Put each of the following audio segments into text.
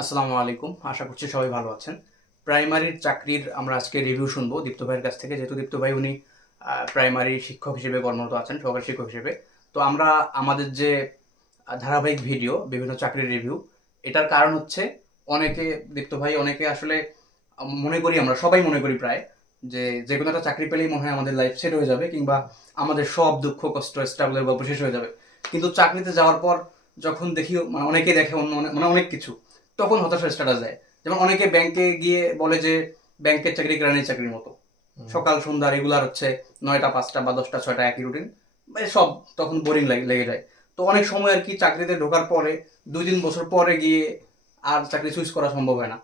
আসসালামু আলাইকুম, আশা করছি সবাই ভালো আছেন। প্রাইমারির চাকরির আমরা আজকে রিভিউ শুনবো দীপ্ত ভাইয়ের কাছ থেকে, যেহেতু দীপ্ত ভাই উনি প্রাইমারি শিক্ষক হিসেবে কর্মরত আছেন, সহকারী শিক্ষক হিসেবে। তো আমরা আমাদের যে ধারাবাহিক ভিডিও বিভিন্ন চাকরির রিভিউ, এটার কারণ হচ্ছে অনেকে, দীপ্ত ভাই অনেকে আসলে মনে করি, আমরা সবাই মনে করি প্রায়, যে যে কোনো একটা চাকরি পেলেই মনে হয় আমাদের লাইফ সেট হয়ে যাবে, কিংবা আমাদের সব দুঃখ কষ্ট স্ট্রাগলের গল্প শেষ হয়ে যাবে। কিন্তু চাকরিতে যাওয়ার পর যখন দেখি, মানে অনেকে দেখে মানে অনেক কিছু, তখন হতাশা স্ট্যাটাস দেয়। যেমন অনেকে ব্যাংকে গিয়ে বলে যে ব্যাংকের চাকরি কেরানির চাকরির মতো, সকাল সন্ধ্যা রেগুলার হচ্ছে, 9টা 5টা বা 10টা 6টা একই রুটিন, সব তখন বোরিং লেগে যায়। তো অনেক সময় আর কি চাকরিতে ঢোকার পরে 2-3 বছর পরে গিয়ে আর চাকরি সুইচ করা সম্ভব হয় না,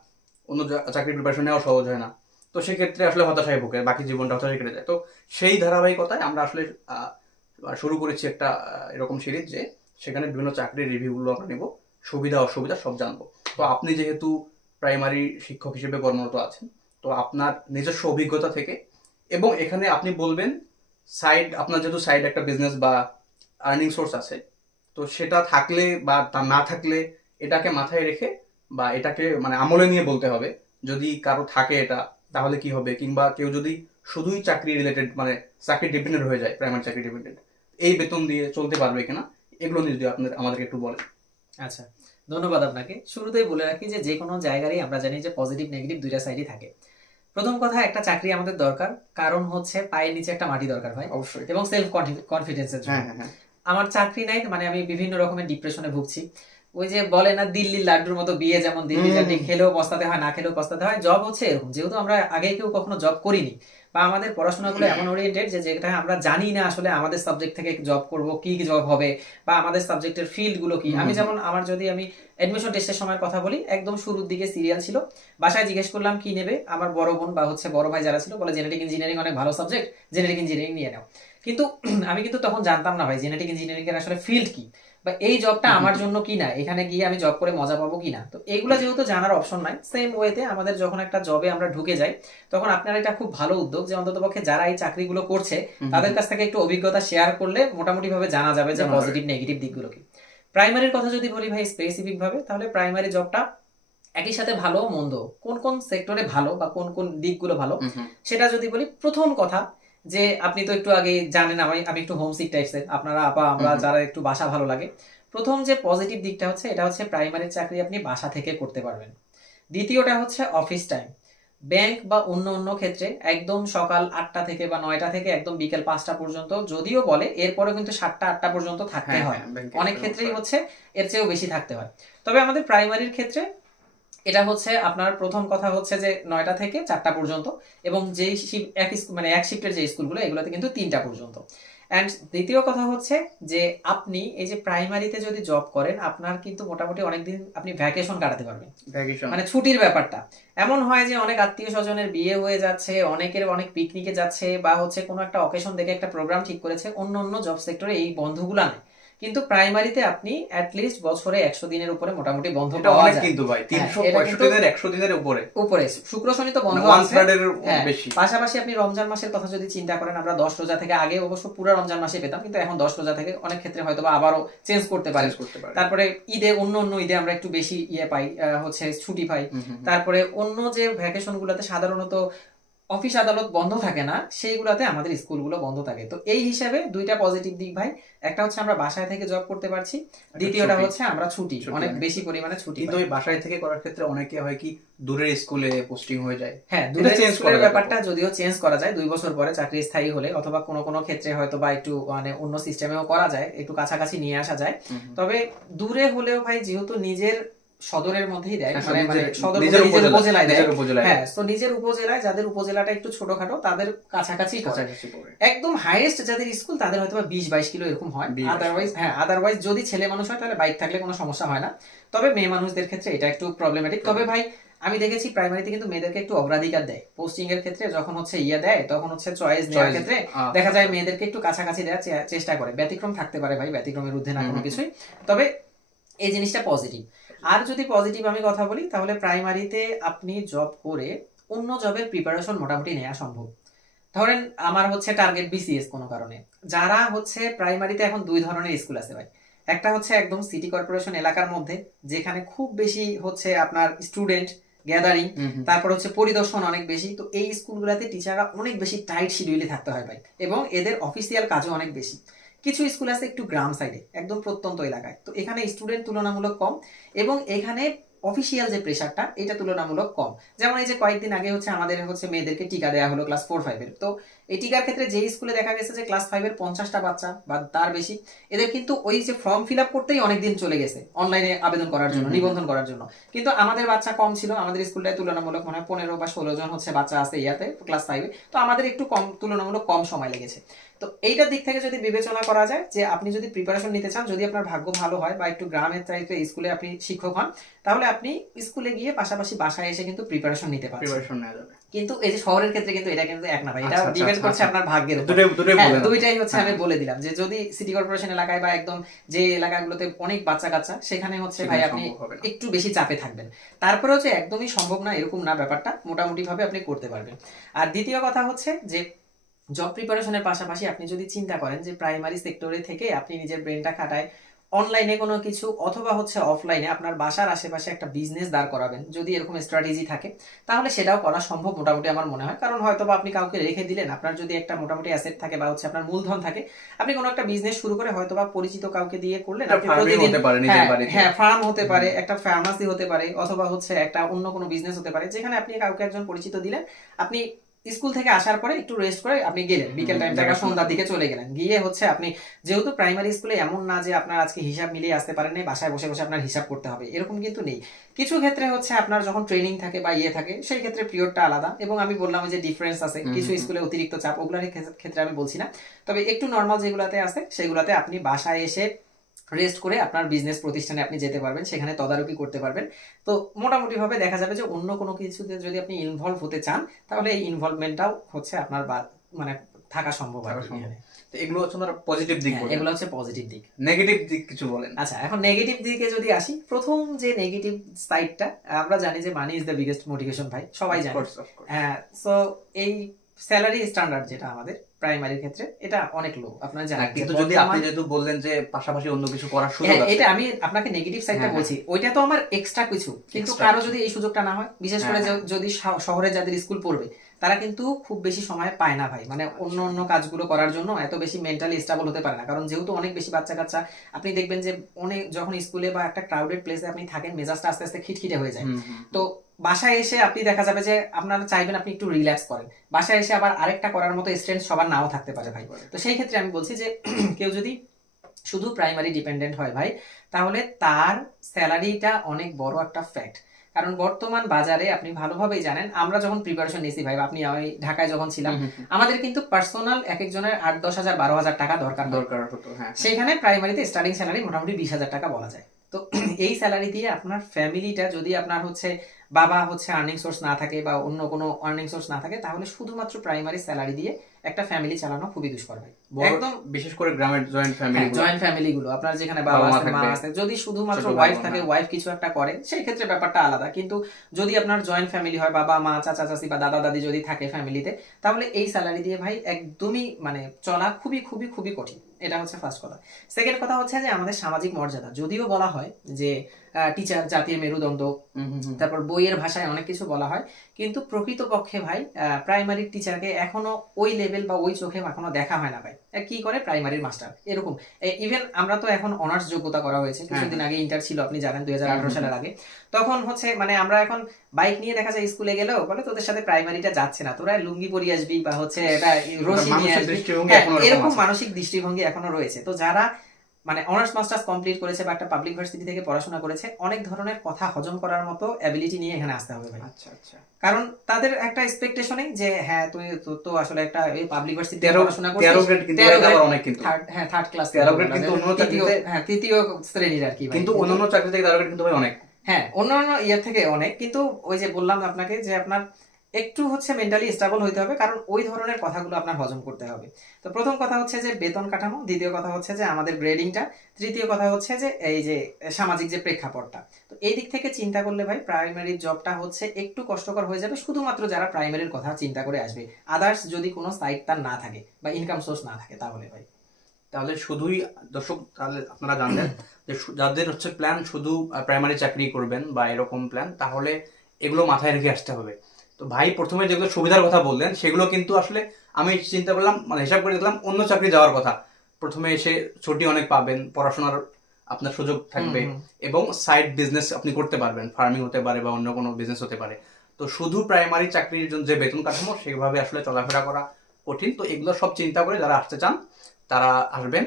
অন্য চাকরির প্রিপারেশন নেওয়া সহজ হয় না। তো সেক্ষেত্রে আসলে হতাশায় ভোগে, বাকি জীবনটা হতাশায় কেটে যায়। তো সেই ধারাবাহিকতায় আমরা আসলে শুরু করেছি একটা এরকম সিরিজ, যে সেখানে বিভিন্ন চাকরির রিভিউগুলো আমরা নেব, সুবিধা অসুবিধা সব জানবো। তো আপনি যেহেতু প্রাইমারি শিক্ষক হিসেবে কর্মরত আছেন, তো আপনার নিজস্ব অভিজ্ঞতা থেকে, এবং এখানে আপনি বলবেন সাইড, আপনার যেহেতু সাইড একটা বিজনেস বা আর্নিং সোর্স আছে, তো সেটা থাকলে বা তা না থাকলে এটাকে মাথায় রেখে, বা এটাকে মানে আমলে নিয়ে বলতে হবে। যদি কারো থাকে এটা, তাহলে কি হবে, কিংবা কেউ যদি শুধুই চাকরি রিলেটেড, মানে চাকরি ডিপেন্ডেন্ট হয়ে যায়, প্রাইমারি চাকরি ডিপেন্ডেন্ট, এই বেতন দিয়ে চলতে পারবে কিনা, এগুলো নিয়ে যদি আপনাদের আমাদেরকে একটু বলেন। আচ্ছা, ধন্যবাদ আপনাকে। শুরুতেই বলে রাখি যে কোনো জায়গারই আমরা জানি যে পজিটিভ নেগেটিভ দুইটা সাইডই থাকে। প্রথম কথা, একটা চাকরি আমাদের দরকার, কারণ হচ্ছে পায়ের নিচে একটা মাটি দরকার ভাই, অবশ্যই। এবং সেলফ কনফিডেন্সের জন্য। হ্যাঁ, হ্যাঁ, হ্যাঁ। আমার চাকরি নাই, মানে আমি বিভিন্ন রকমের ডিপ্রেশনে ভুগছি। ওই যে বলে না, দিল্লির লাড্ডুর মতো বিয়ে, যেমন দিল্লি লাড্ডু খেলেও পস্তাতে হয়, না খেলেও পস্তাতে হয়। জব হচ্ছে এরকম, যেহেতু আমরা আগে কেউ কখনো জব করিনি, বা আমাদের পড়াশোনাগুলো এমন ওরিয়েন্টেড যে যেটা আমরা জানি না আসলে আমাদের সাবজেক্ট থেকে জব করব, কি জব হবে, বা আমাদের সাবজেক্টের ফিল্ড গুলো কি। আমি যেমন আমি এডমিশন টেস্টের সময় কথা বলি, একদম শুরুর দিকে সিরিয়াল ছিল, বাসায় জিজ্ঞেস করলাম কি নেবে, আমার বড় বোন বা বড় ভাই যারা ছিল বলে জেনেটিক ইঞ্জিনিয়ারিং অনেক ভালো সাবজেক্ট, জেনেটিক ইঞ্জিনিয়ারিং নিয়ে নাও। কিন্তু আমি কিন্তু তখন জানতাম না ভাই জেনেটিক ইঞ্জিনিয়ারিং এর আসলে ফিল্ড কি, বা এই জবটা আমার জন্য কি না, এখানে গিয়ে আমি জব করে মজা পাবো কিনা। তো এইগুলো যেহেতু জানার অপশন নাই, সেম ওয়েতে আমাদের যখন একটা জবে আমরা ঢুকে যাই, তখন আপনার এটা খুব ভালো উদ্যোগ যে অন্তত পক্ষে যারা এই চাকরিগুলো করছে তাদের কাছ থেকে একটু অভিজ্ঞতা শেয়ার করলে মোটামুটি ভাবে জানা যাবে যে পজিটিভ নেগেটিভ দিকগুলো কি। প্রাইমারির কথা যদি বলি ভাই স্পেসিফিক ভাবে, তাহলে প্রাইমারি জবটা একই সাথে ভালো মন্দ, কোন কোন সেক্টরে ভালো বা কোন কোন দিকগুলো ভালো, সেটা যদি বলি। প্রথম কথা, যে আপনি তো একটু আগে জানেন আমি আমি একটু হোমসিক টাইপসের, আপনারা আপা আমরা যারা একটু বাসা ভালো লাগে। প্রথম যে পজিটিভ দিকটা হচ্ছে, এটা হচ্ছে প্রাইমারি চাকরি আপনি বাসা থেকে করতে পারবেন। দ্বিতীয়টা হচ্ছে অফিস টাইম। ব্যাংক বা অন্য অন্য ক্ষেত্রে একদম সকাল 8টা থেকে বা 9টা থেকে একদম বিকেল 5টা পর্যন্ত, যদিও বলে এরপরে কিন্তু 7টা 8টা পর্যন্ত থাকতে হয়, অনেক ক্ষেত্রেই হচ্ছে এর চেয়েও বেশি থাকতে হয়। তবে আমাদের প্রাইমারির ক্ষেত্রে এটা হচ্ছে আপনার প্রথম কথা হচ্ছে যে 9টা থেকে 4টা পর্যন্ত, এবং যেই মানে এক শিফটের যে স্কুলগুলো এগুলোতে কিন্তু 3টা পর্যন্ত। অ্যান্ড দ্বিতীয় কথা হচ্ছে যে আপনি এই যে প্রাইমারিতে যদি জব করেন, আপনার কিন্তু মোটামুটি অনেকদিন আপনি ভ্যাকেশন কাটাতে পারবেন, মানে ছুটির ব্যাপারটা। এমন হয় যে অনেক আত্মীয় স্বজনের বিয়ে হয়ে যাচ্ছে, অনেকের অনেক পিকনিকে যাচ্ছে, বা কোনো একটা অকেশন দেখে একটা প্রোগ্রাম ঠিক করেছে, অন্য অন্য জব সেক্টরে এই বন্ধগুলা নেই। কিন্তু প্রাইমারিতে আপনি অ্যাটলিস্ট বছরে 100 দিনের উপরে মোটামুটি বন্ধ পাওয়া যায়। কিন্তু ভাই 365 দিনের 100 দিনের উপরে উপরে শুক্র শনি তো বন্ধ আছে। পাশাপাশি আপনি রমজান মাসের কথা যদি চিন্তা করেন, আমরা 10 রোজা থেকে, আগে অবশ্য পুরো রমজান মাসে পেতাম, কিন্তু এখন 10 রোজা থেকে অনেক ক্ষেত্রে হয়তো বা আবারও চেঞ্জ করতে পারে। তারপরে ঈদে, অন্য অন্য ঈদে আমরা একটু বেশি পাই, ছুটি পাই। তারপরে অন্য যে ভ্যাকেশন গুলোতে সাধারণত অফিস আদালত বন্ধ থাকে না, সেইগুলোতে আমাদের স্কুলগুলো বন্ধ থাকে। তো এই হিসাবে দুইটা পজিটিভ দিক ভাই, একটা হচ্ছে আমরা বাসায় থেকে জব করতে পারছি, দ্বিতীয়টা হচ্ছে আমরা ছুটি অনেক বেশি পরিমাণে ছুটি। কিন্তু ওই বাসায় থেকে করার ক্ষেত্রে অনেকে হয় কি দূরের স্কুলে পোস্টিং হয়ে যায়। হ্যাঁ, দূরের স্কুলের ব্যাপারটা যদিও চেঞ্জ করা যায় 2 বছর পরে চাকরি স্থায়ী হলে, অথবা কোনো কোনো ক্ষেত্রে হয়তো বা একটু মানে অন্য সিস্টেমেও করা যায়, একটু কাছাকাছি নিয়ে আসা যায়। তবে দূরে হলেও ভাই যেহেতু নিজের সদরের মধ্যেই দেয়, মানে সদর নিজের উপজেলায় দেয়। হ্যাঁ, তো নিজের উপজেলায়, যাদের উপজেলাটা একটু ছোটখাটো তাদের কাছাকাছি পড়ে। একদম হাইয়েস্ট যাদের স্কুল তাদের হয়তো 20-22 কিলো এরকম হয়। আদারওয়াইজ যদি ছেলে মানুষ হয় তাহলে বাইক থাকলে কোনো সমস্যা হয় না। তবে মেয়ে মানুষদের ক্ষেত্রে এটা একটু প্রবলেমেটিক। তবে ভাই আমি দেখেছি প্রাইমারিতে কিন্তু মেয়েদেরকে একটু অগ্রাধিকার দেয় পোস্টিং এর ক্ষেত্রে, যখন দেয় তখন চয়েস নেওয়ার ক্ষেত্রে দেখা যায় মেয়েদেরকে একটু কাছাকাছি দেওয়ার চেষ্টা করে। ব্যতিক্রম থাকতে পারে ভাই, ব্যতিক্রমের ঊর্ধ্বে না কোনো কিছুই। তবে এই জিনিসটা পজিটিভ। আর যদি পজিটিভ আমি কথা বলি, তাহলে প্রাইমারিতে আপনি জব করে অন্য জবের প্রিপারেশন মোটামুটি নেওয়া সম্ভব। ধরেন আমার টার্গেট বিসিএস কোনো কারণে, যারা প্রাইমারিতে, এখন দুই ধরনের স্কুল আছে ভাই। একটা হচ্ছে একদম সিটি কর্পোরেশন এলাকার মধ্যে, যেখানে খুব বেশি হচ্ছে আপনার স্টুডেন্ট গ্যাদারিং, তারপর হচ্ছে পরিদর্শন অনেক বেশি। তো এই স্কুলগুলোতে টিচাররা অনেক বেশি টাইট শিডিউলে থাকতে হয় ভাই, এবং এদের অফিসিয়াল কাজও অনেক বেশি। কিছু স্কুল আছে একটু গ্রাম সাইডে, একদম প্রত্যন্ত এলাকায়, তো এখানে স্টুডেন্ট তুলনামূলক কম, এবং এখানে অফিসিয়াল যে প্রেশারটা এটা তুলনামূলক কম। যেমন এই যে কয়েকদিন আগে হচ্ছে আমাদের হচ্ছে মেয়েদেরকে টিকা দেওয়া হলো ক্লাস 4-5 এর। তো এই টিকার ক্ষেত্রে যে স্কুলে দেখা গেছে যে ক্লাস 5 এর 50টা বাচ্চা বা তার বেশি, এদের কিন্তু ওই যে ফর্ম ফিল আপ করতেই অনেকদিন চলে গেছে অনলাইনে আবেদন করার জন্য, নিবন্ধন করার জন্য। কিন্তু আমাদের বাচ্চা কম ছিল, আমাদের স্কুলটায় তুলনামূলক মনে হয় 15 বা 16 জন হচ্ছে বাচ্চা আছে ইয়াতে ক্লাস 5-এ। তো আমাদের একটু কম, তুলনামূলক কম সময় লেগেছে। তো এইটার দিক থেকে যদি বিবেচনা করা যায় যে আপনি যদি প্রিপারেশন নিতে চান, যদি আপনার ভাগ্য ভালো হয় বা একটু গ্রামের চাইতে স্কুলে আপনি শিক্ষক হন, তাহলে আপনি স্কুলে গিয়ে পাশাপাশি বাসায় এসে কিন্তু প্রিপারেশন নিতে পারছেন। প্রিপারেশন নেওয়া যাবে। কিন্তু এই যে শহরের ক্ষেত্রে কিন্তু এটা কিন্তু এক না ভাই, এটা আচ্ছা, আচ্ছা, ডিপেন্ড করছে আচ্ছা। আপনার ভাগ্যের উপর। দুটোই হ্যাঁ, বলেন আপনি। দুইটাই হচ্ছে আমি হ্যাঁ। বলে দিলাম যে যদি সিটি কর্পোরেশন এলাকায় বা একদম যে এলাকাগুলোতে অনেক বাচ্চা কাচ্চা, সেখানে হচ্ছে ভাই সেখানে আপনি সম্ভব হবে না। একটু বেশি চাপে থাকবেন। তারপরে হচ্ছে একদমই সম্ভব না এরকম না, ব্যাপারটা মোটামুটি ভাবে আপনি করতে পারবেন। আর দ্বিতীয় কথা হচ্ছে যে জব প্রিপারেশনের পাশাপাশি আপনি যদি চিন্তা করেন যে প্রাইমারি সেক্টরে থেকে আপনি নিজের ব্রেনটা খাটায় অনলাইনে কোনো কিছু, অথবা হচ্ছে অফলাইনে আপনার বাসার আশেপাশে একটা বিজনেস দাঁড় করাবেন, যদি এরকম স্ট্র্যাটেজি থাকে, তাহলে সেটাও করা সম্ভব মোটামুটি আমার মনে হয়। কারণ হয়তো বা আপনি কাউকে রেখে দিলেন, আপনার যদি একটা মোটামুটি অ্যাসেট থাকে বা হচ্ছে আপনার মূলধন থাকে, আপনি কোনো একটা বিজনেস শুরু করে হয়তো বা পরিচিত কাউকে দিয়ে করলেন, আপনি প্রতিদিন, হতে পারে নিজের বাড়িতে। হ্যাঁ ফার্ম হতে পারে, একটা ফার্মাসি হতে পারে, অথবা হচ্ছে একটা অন্য কোনো বিজনেস হতে পারে, যেখানে আপনি কাউকে একজন পরিচিত দিলেন, আপনি স্কুল থেকে আসার পরে একটু রেস্ট করে আপনি গেলেন, বিকেল টাইমটা বা সন্ধ্যার দিকে চলে গেলেন, গিয়ে হচ্ছে আপনি, যেহেতু প্রাইমারি স্কুলে এমন না যে আপনার আজকে হিসাব মিলিয়ে আসতে পারেন, বাসায় বসে বসে আপনার হিসাব করতে হবে, এরকম কিন্তু নেই। কিছু ক্ষেত্রে হচ্ছে আপনার যখন ট্রেনিং থাকে বা ইয়ে থাকে, সেই ক্ষেত্রে পিরিয়ডটা আলাদা, এবং আমি বললাম যে ডিফারেন্স আছে, কিছু স্কুলে অতিরিক্ত চাপ, ওগুলোর ক্ষেত্রে আমি বলছি না। তবে একটু নর্মাল যেগুলাতে আছে সেগুলাতে আপনি বাসায় এসে রেস্ট করে আপনার বিজনেস প্রতিষ্ঠানে আপনি যেতে পারবেন, সেখানে তদারকি করতে পারবেন। তো মোটামুটি ভাবে দেখা যাবে যে অন্য কোনো কিছুতে যদি আপনি ইনভলভ হতে চান, তাহলে এই ইনভলভমেন্টটাও হচ্ছে আপনার মানে থাকা সম্ভব আর কি এখানে। তো এগুলো হচ্ছে আমরা পজিটিভ দিক বলি, এগুলো হচ্ছে পজিটিভ দিক। নেগেটিভ দিক কিছু বলেন। আচ্ছা, এখন নেগেটিভ দিকে যদি আসি, প্রথম যে নেগেটিভ সাইডটা, আমরা জানি যে money is the biggest motivation ভাই, সবাই জানে। হ্যাঁ, সো এই স্যালারি স্ট্যান্ডার্ড যেটা আমাদের প্রাইমারির ক্ষেত্রে, এটা অনেক লো, আপনারা জানেন। কিন্তু যদি আপনি যেহেতু বললেন যে পাশাপাশি অন্য কিছু করার সুযোগ আছে, এটা আমি আপনাকে নেগেটিভ সাইডটা বলছি, ওইটা তো আমার এক্সট্রা কিছু। কিন্তু Extra কারো যদি এই সুযোগটা না হয়, বিশেষ করে যদি শহরে যাদের স্কুল পড়বে, তারা কিন্তু খুব বেশি সময় পায় না ভাই, মানে অন্য অন্য কাজগুলো করার জন্য এত বেশি মেন্টালি স্টেবল হতে পারে না। কারণ যেহেতু অনেক বেশি বাচ্চা কাচ্চা, আপনি দেখবেন যে অনেক যখন স্কুলে বা একটা ক্রাউডেড প্লেসে আপনি থাকেন, মেজাজটা আস্তে আস্তে খিটখিটে হয়ে যায়। তো বাসায় এসে আপনি দেখা যাবে যে আপনারা চাইবেন আপনি একটু রিল্যাক্স করেন, বাসায় এসে আবার আরেকটা করার মতো স্ট্রেন্থ সবার নাও থাকতে পারে ভাই। তো সেই ক্ষেত্রে আমি বলছি যে কেউ যদি শুধু প্রাইমারি ডিপেন্ডেন্ট হয় ভাই, তাহলে তার স্যালারিটা অনেক বড় একটা ফ্যাক্ট। কারণ বর্তমান বাজারে আপনি ভালোভাবেই জানেন, আমরা যখন প্রিপারেশন নিয়েছি ভাই, আপনি আমি ঢাকায় যখন ছিলাম, আমাদের কিন্তু পার্সোনাল এক একজনের 8-10 হাজার 12 হাজার টাকা দরকার হতো। সেখানে প্রাইমারিতে স্টার্টিং স্যালারি মোটামুটি 20 হাজার টাকা বলা যায়। তো এই স্যালারি দিয়ে আপনার ফ্যামিলিটা, যদি আপনার হচ্ছে বাবা হচ্ছে আর্নিং সোর্স না থাকে বা অন্য কোনো আর্নিং সোর্স না থাকে, তাহলে শুধুমাত্র প্রাইমারি স্যালারি দিয়ে একটা ফ্যামিলি চালানো খুবই দুষ্কর ভাই। একদম বিশেষ করে গ্রামের জয়েন্ট ফ্যামিলি গুলো, আপনার যেখানে বাবা আছে মা আছে, যদি শুধুমাত্র ওয়াইফ থাকে, ওয়াইফ কিছু একটা করে, সেই ক্ষেত্রে ব্যাপারটা আলাদা। কিন্তু যদি আপনার জয়েন্ট ফ্যামিলি হয়, বাবা মা চাচা চাচি বা দাদা দাদি যদি থাকে ফ্যামিলিতে, তাহলে এই স্যালারি দিয়ে ভাই একদমই মানে চলা খুবই খুবই খুবই কঠিন। এটা হচ্ছে ফার্স্ট কথা। সেকেন্ড কথা হচ্ছে যে আমাদের সামাজিক মর্যাদা, যদিও বলা হয় যে টিচার জাতির মেরুদণ্ড, তারপর বইয়ের ভাষায় অনেক কিছু বলা হয়, কিন্তু প্রকৃতপক্ষে ভাই প্রাইমারি টিচারকে এখনো ওই লেভেল বা ওই চোখে এখনো দেখা হয় না ভাই। কি করে প্রাইমারির মাস্টার এরকম। ইভেন আমরা তো এখন অনার্স যোগ্যতা করা হয়েছে, কিছুদিন আগে ইন্টার ছিল, আপনি জানেন 2018 সালের আগে। তখন হচ্ছে মানে আমরা এখন বাইক নিয়ে দেখা যায় স্কুলে গেলেও বলে তোদের সাথে প্রাইমারিটা যাচ্ছে না, তোরা লুঙ্গি পরিয়ে আসবি বা হচ্ছে এটা রশি নিয়ে আসবি। এরকম মানসিক দৃষ্টিভঙ্গি এখনো রয়েছে। তো যারা মানে অনার্স মাস্টার্স কমপ্লিট করেছে বা একটা পাবলিক ভার্সিটি থেকে পড়াশোনা করেছে, অনেক ধরনের কথা হজম করার মতো অ্যাবিলিটি নিয়ে এখানে আসতে হবে ভাই। আচ্ছা আচ্ছা। কারণ তাদের একটা এক্সপেকটেশনে যে হ্যাঁ তুই তো আসলে একটা এই পাবলিক ভার্সিটিতে পড়াশোনা করছিস, 13 গ্রেড কিন্তু আবার অনেক, কিন্তু থার্ড ক্লাস 13 গ্রেড কিন্তু অন্য চাকরিতে, তৃতীয় শ্রেণীর আর কি, কিন্তু অন্যান্য চাকরি থেকে 13 গ্রেড কিন্তু ভাই অনেক। হ্যাঁ, অন্যান্য ইয়ার থেকে অনেক, কিন্তু ওই যে বললাম আপনাকে যে আপনার একটু হচ্ছে মেন্টালি স্টেবল হইতে হবে, কারণ ওই ধরনের কথাগুলো আপনার হজম করতে হবে। তো প্রথম কথা হচ্ছে যে বেতন কাঠামো, দ্বিতীয় কথা হচ্ছে যে আমাদের গ্রেডিংটা, তৃতীয় কথা হচ্ছে যে এই যে সামাজিক যে প্রেক্ষাপটটা। তো এই দিক থেকে চিন্তা করলে ভাই প্রাইমারি জবটা হচ্ছে একটু কষ্টকর হয়ে যাবে, শুধুমাত্র যারা প্রাইমারির কথা চিন্তা করে আসবে। আদার্স যদি কোনো সাইড তার না থাকে বা ইনকাম সোর্স না থাকে, তাহলে ভাই তাহলে শুধুই দর্শক, তাহলে আপনারা জানলেন যে যাদের হচ্ছে প্ল্যান শুধু প্রাইমারি চাকরি করবেন বা এরকম প্ল্যান, তাহলে এগুলো মাথায় রেখে আসতে হবে। তো ভাই প্রথমে যেগুলো সুবিধার কথা বললেন সেগুলো কিন্তু আসলে আমি চিন্তা করলাম, মানে হিসাব করে দেখলাম অন্য চাকরি যাওয়ার কথা। প্রথমে এসে ছুটি অনেক পাবেন, পড়াশোনার আপনার সুযোগ থাকবে, এবং সাইড বিজনেস আপনি করতে পারবেন, ফার্মিং হতে পারে বা অন্য কোনো বিজনেস হতে পারে। তো শুধু প্রাইমারি চাকরির জন্য যে বেতন কাঠামো সেভাবে আসলে চলাফেরা করা কঠিন। তো এগুলো সব চিন্তা করে যারা আসতে চান তারা আসবেন।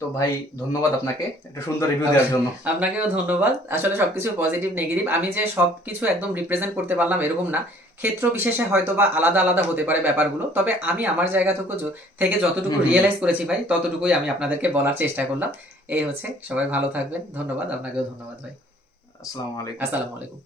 তো ভাই ধন্যবাদ আপনাকে একটা সুন্দর রিভিউ দেওয়ার জন্য। আপনাকেও ধন্যবাদ। আসলে সবকিছু পজিটিভ নেগেটিভ, আমি যে সবকিছু একদম রিপ্রেজেন্ট করতে পারলাম এরকম না, ক্ষেত্র বিশেষে হয়তো বা আলাদা আলাদা হতে পারে ব্যাপারগুলো, তবে আমি আমার জায়গা থেকে যতটুকু রিয়েলাইজ করেছি ভাই ততটুকুই আমি আপনাদেরকে বলার চেষ্টা করলাম। এই হচ্ছে, সবাই ভালো থাকবেন। ধন্যবাদ, আপনাকেও ধন্যবাদ ভাই। আসসালামু আলাইকুম। আসসালামু আলাইকুম।